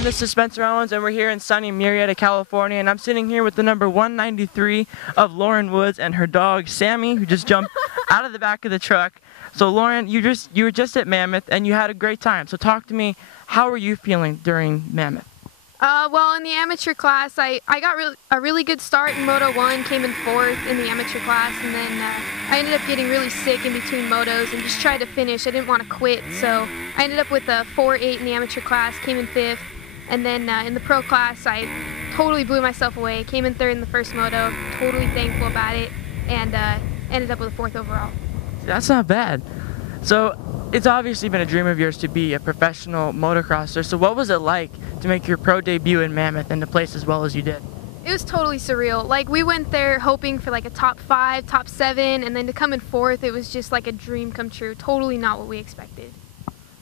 everyone, this is Spencer Owens, and we're here in sunny Murrieta, California, and I'm sitting here with the number 193 of Lauren Woods and her dog, Sammy, who just jumped out of the back of the truck. So Lauren, you were just at Mammoth, and you had a great time. So talk to me, how were you feeling during Mammoth? Well, in the amateur class, I got a really good start in Moto 1, came in 4th in the amateur class, and then I ended up getting really sick in between motos and just tried to finish. I didn't want to quit, so I ended up with a 4.8 in the amateur class, came in 5th, and then in the pro class, I totally blew myself away, came in 3rd in the first moto, totally thankful about it, and ended up with a 4th overall. That's not bad. So it's obviously been a dream of yours to be a professional motocrosser, so what was it like to make your pro debut in Mammoth and to place as well as you did? It was totally surreal. Like, we went there hoping for like a top 5, top 7, and then to come in 4th, it was just like a dream come true. Totally not what we expected.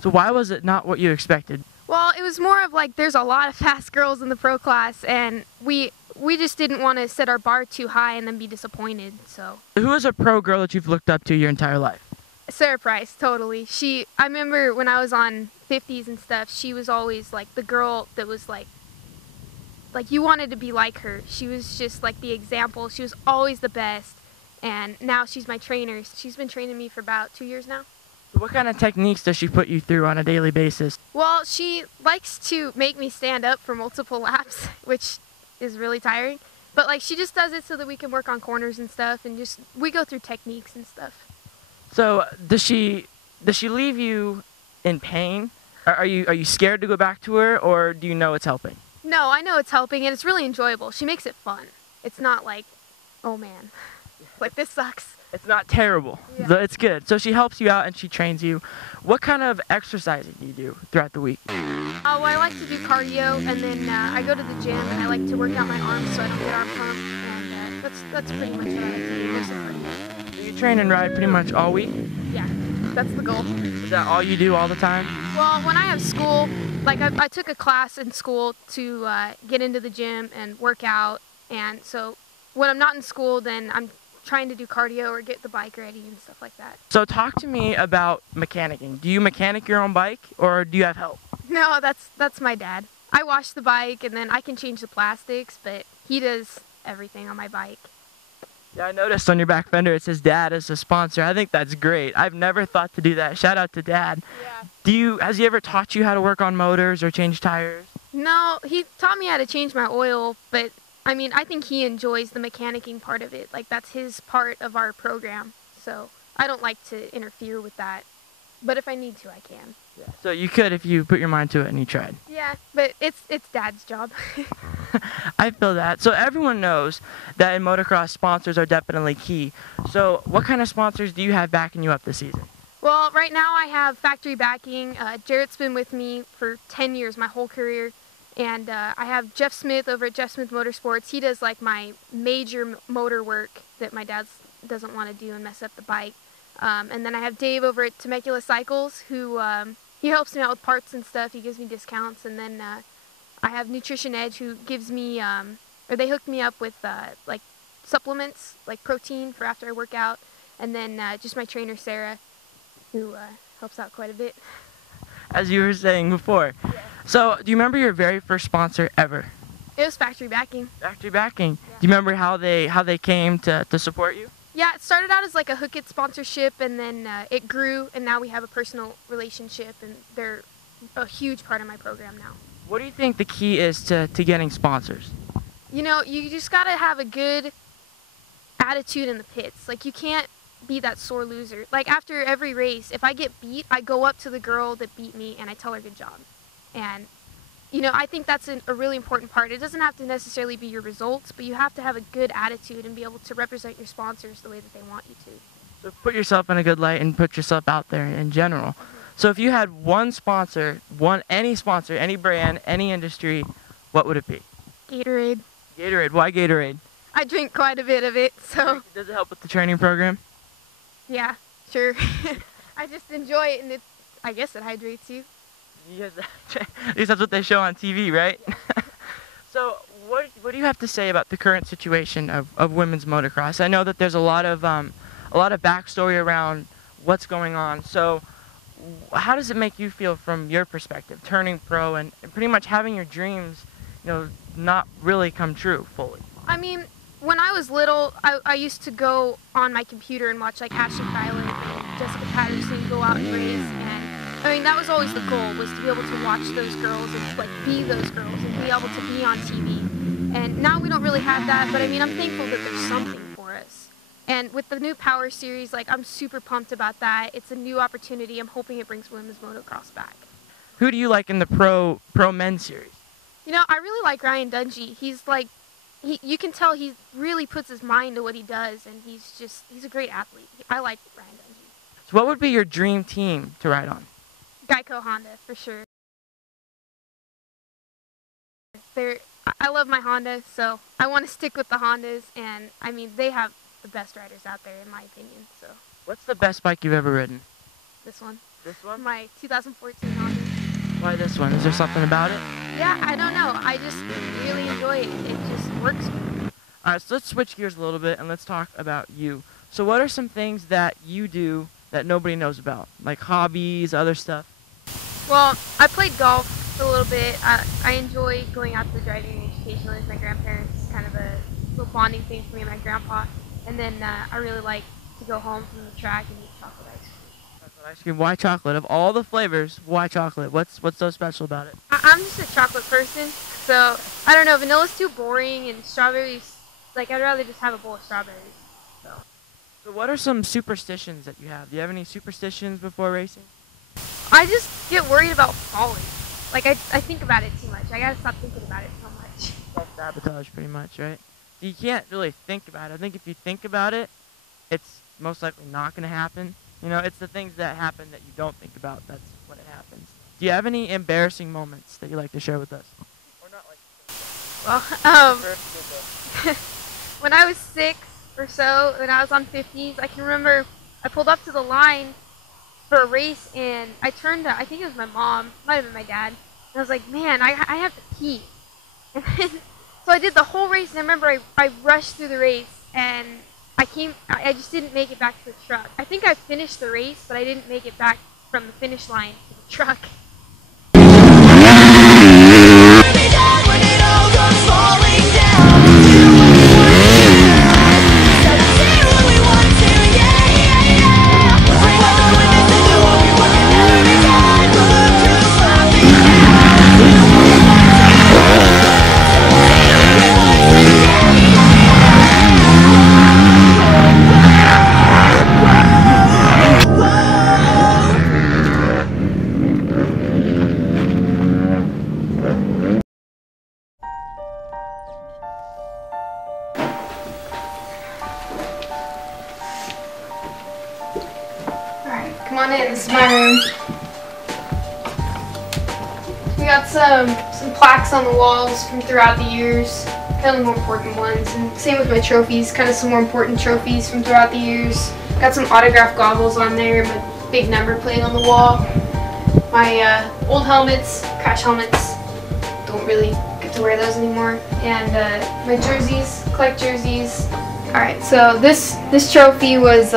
So why was it not what you expected? Well, it was more of like there's a lot of fast girls in the pro class, and we just didn't want to set our bar too high and then be disappointed, so. Who is a pro girl that you've looked up to your entire life? Sarah Price, totally. I remember when I was on 50s and stuff, she was always like the girl that was like you wanted to be like her. She was just like the example. She was always the best, and now she's my trainer. She's been training me for about 2 years now. What kind of techniques does she put you through on a daily basis? Well, she likes to make me stand up for multiple laps, which is really tiring. But like, she just does it so that we can work on corners and stuff, and just we go through techniques and stuff. So does she leave you in pain? Are you scared to go back to her, or do you know it's helping? No, I know it's helping, and it's really enjoyable. She makes it fun. It's not like, oh man, like this sucks. It's not terrible. Yeah. It's good. So she helps you out and she trains you. What kind of exercising do you do throughout the week? Well, I like to do cardio, and then I go to the gym and I like to work out my arms so I don't get arm pump, and that's pretty much what I like to do. Mostly cardio. You train and ride pretty much all week? Yeah, that's the goal. Is that all you do all the time? Well, when I have school, like I took a class in school to get into the gym and work out, and so when I'm not in school, then I'm trying to do cardio or get the bike ready and stuff like that. So talk to me about mechanicking. Do you mechanic your own bike, or do you have help? No, that's my dad. I wash the bike, and then I can change the plastics, but he does everything on my bike. Yeah, I noticed on your back fender it says Dad as a sponsor. I think that's great. I've never thought to do that. Shout out to Dad. Yeah. Has he ever taught you how to work on motors or change tires? No, he taught me how to change my oil, but I mean, I think he enjoys the mechanicking part of it. Like, that's his part of our program. So I don't like to interfere with that. But if I need to, I can. Yeah. So you could if you put your mind to it and you tried. Yeah, but it's Dad's job. I feel that. So everyone knows that in motocross, sponsors are definitely key. So what kind of sponsors do you have backing you up this season? Well, right now I have factory backing. Jarrett's been with me for 10 years, my whole career. And I have Jeff Smith over at Jeff Smith Motorsports. He does like my major motor work that my dad doesn't want to do and mess up the bike. And then I have Dave over at Temecula Cycles, who he helps me out with parts and stuff. He gives me discounts. And then I have Nutrition Edge, who gives me, or they hook me up with like supplements, like protein for after I work out. And then just my trainer, Sarah, who helps out quite a bit. As you were saying before. Yeah. So do you remember your very first sponsor ever? It was factory backing. Factory backing. Yeah. Do you remember how they came to support you? Yeah, it started out as like a Hook It sponsorship, and then it grew, and now we have a personal relationship, and they're a huge part of my program now. What do you think the key is to getting sponsors? You know, you just got to have a good attitude in the pits. Like, you can't be that sore loser. Like, after every race, if I get beat, I go up to the girl that beat me and I tell her good job. And, you know, I think that's a really important part. It doesn't have to necessarily be your results, but you have to have a good attitude and be able to represent your sponsors the way that they want you to. So put yourself in a good light and put yourself out there in general. Mm-hmm. So if you had one sponsor, any sponsor, any brand, any industry, what would it be? Gatorade. Gatorade. Why Gatorade? I drink quite a bit of it, so. Does it help with the training program? Yeah, sure. I just enjoy it, and I guess it hydrates you. Yes, at least that's what they show on TV, right? So what do you have to say about the current situation of women's motocross? I know that there's a lot of backstory around what's going on. So how does it make you feel from your perspective, turning pro and pretty much having your dreams, not really come true fully? I mean, when I was little, I used to go on my computer and watch like Ashley Kyler and Jessica Patterson go out and race, and I mean that was always the goal, was to be able to watch those girls and like be those girls and be able to be on TV. And now we don't really have that, but I mean I'm thankful that there's something for us. And with the new Power Series, like I'm super pumped about that. It's a new opportunity. I'm hoping it brings women's motocross back. Who do you like in the pro men series? I really like Ryan Dungey. He's like, you can tell he really puts his mind to what he does, and he's a great athlete. I like Ryan Dungey. So what would be your dream team to ride on? Geico Honda, for sure. I love my Honda, so I want to stick with the Hondas, and I mean, they have the best riders out there, in my opinion. So. What's the best bike you've ever ridden? This one. This one? My 2014 Honda. Why this one? Is there something about it? Yeah, I don't know. I just really enjoy it. It just works. Alright, so let's switch gears a little bit and let's talk about you. So what are some things that you do that nobody knows about? Like hobbies, other stuff? Well, I played golf for a little bit. I enjoy going out to the driving range occasionally with my grandparents. It's kind of a little bonding thing for me and my grandpa. And then I really like to go home from the track and eat chocolate ice cream. Chocolate ice cream. Why chocolate? Of all the flavors, why chocolate? What's so special about it? I'm just a chocolate person, so I don't know. Vanilla's too boring, and strawberries, like I'd rather just have a bowl of strawberries. So what are some superstitions that you have? Do you have any superstitions before racing? I just get worried about falling. Like I think about it too much. I gotta stop thinking about it so much. Self-sabotage, pretty much, right? You can't really think about it. I think if you think about it, it's most likely not going to happen. It's the things that happen that you don't think about. That's when it happens. Do you have any embarrassing moments that you like to share with us? Or not like. Well, when I was 6 or so, when I was on 50s, I can remember I pulled up to the line for a race, and I turned to, I think it was my mom, might have been my dad, and I was like, man, I have to pee. And then, so I did the whole race, and I remember I rushed through the race, and I just didn't make it back to the truck. I think I finished the race, but I didn't make it back from the finish line to the truck. Come on in, this is my room. We got some plaques on the walls from throughout the years, kind of the more important ones, and same with my trophies, kind of some more important trophies from throughout the years. Got some autographed goggles on there, my big number plate on the wall. My old helmets, crash helmets, don't really get to wear those anymore. And my jerseys, collect jerseys. Alright, so this trophy was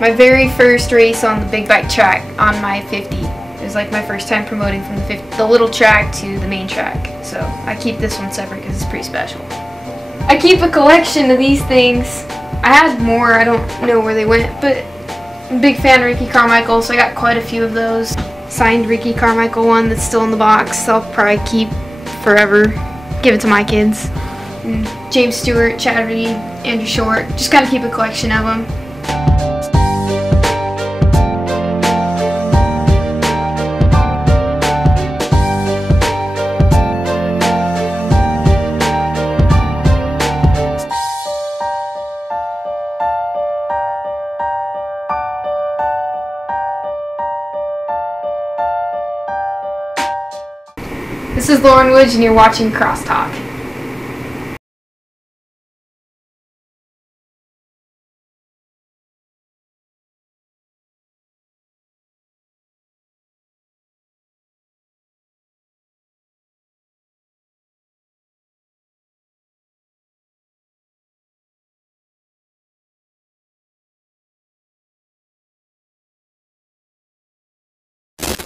my very first race on the big bike track on my 50. It was like my first time promoting from the little track to the main track. So I keep this one separate because it's pretty special. I keep a collection of these things. I had more, I don't know where they went, but I'm a big fan of Ricky Carmichael, so I got quite a few of those. Signed Ricky Carmichael one that's still in the box, I'll probably keep forever. Give it to my kids. And James Stewart, Chad Reed, Andrew Short, just kind of keep a collection of them. This is Lauren Woods, and you're watching CrossTalk.